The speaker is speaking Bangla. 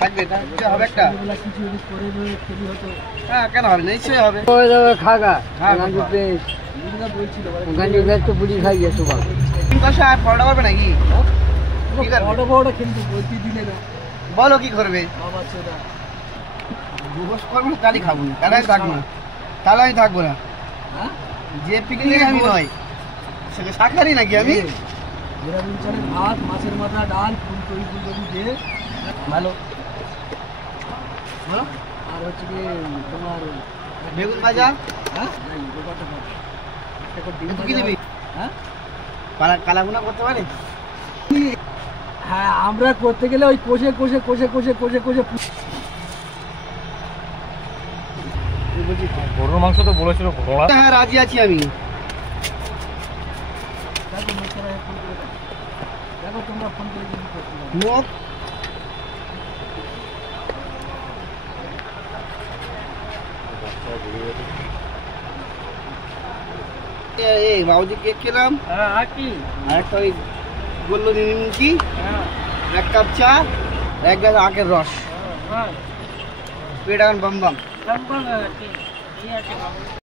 থাকবে না হবে একটা কিছু যদি করে খেলি হতো। হ্যাঁ কেন হবে না, নিশ্চয়ই হবে। খাগা হ্যাঁ বলছিল ওখানে তো পুরি খাই যেত কষা আর পরোটা করবে নাকি? বড় কিন্তু বলতে দিলে না। বলো কি করবে? বাবা ছোটা দুবস করবো না, তাহলে খাবো না, তাহলে আমি থাকবো না, তাহলে আমি থাকবো না। যে পিকনিকে আমি নয় সেটা শাকাহারি নাকি আমি? ভাত, মাছের মাথা, ডাল, ফুলকপি দিয়ে ভালো। আর হচ্ছে কি তোমার বেগুন ভাজা। হ্যাঁ কি দিবি? হ্যাঁ কালাগুনা করতে পারে? হ্যাঁ আমরা করতে গেলে ওই কষে কষে কষে কষে কষে কষে গরুর মাংস তো বলেছিল ঘোড়া। হ্যাঁ রাজি আছি আমি। দেখো তোমরা ফোন করে যদি করতে মুখ এই বাবুজি কেক খেলাম। হ্যাঁ কি আর একটা ওই বললো নিমকি, হ্যাঁ 1 কাপ চা, 1 গ্লাস আখের রস। হ্যাঁ পেট এখন বাম বাম। ঠিক আছে বাবু।